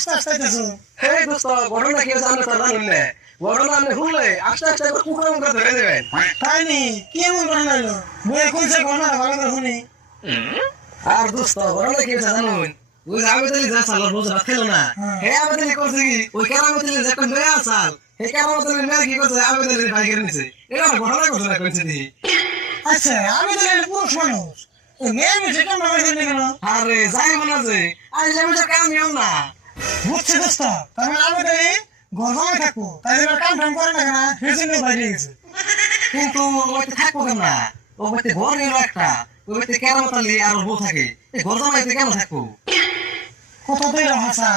আস্তে আস্তে আইতেছো। হে দোস্ত ঘটনা কি হয়েছে আমরা তো জানুন না। ঘটনা আপনি শুনলে আস্তে আস্তে করে কুকুরের মুখে ধরে দেবেন। তাই নি কি এমন ঘটনা হলো? বই খুলছে ঘটনা ভালো করে শুনি। আর দোস্ত ঘটনা কি হয়েছে জানুন? ওই যে আবেদলি যা সাল রোজ রাত খেলো না, হে আবেদলি করছে কি ওই কেরামতলি যে একটা মেয়ে আসাল, হে কেরামতলি মেয়ে কি করছে আবেদলি বাইকের নিচে, এটা ঘটনা করছে না কইছে দি। আচ্ছা আমি তো একটা পুরুষ মানুষ, ওই মেয়ে মিঠে কেমন হয়েছে কেন? আরে যাই মনে আছে আজ আমি তো কাম নিয়ম না। বুঝছে দোস্ত, তার মানে আমি তো এই গরমে থাকবো, তাই জন্য কাম টাম করে না কেন, সেই জন্য বাইরে গেছে। কিন্তু ওইতে থাকবো কেন না, ও বাড়িতে ঘর এলো একটা, ওই বাড়িতে কেরামতলি আর বউ থাকে, এই ঘর জামাইতে কেন থাকবো? কত তো এরকম হাসা,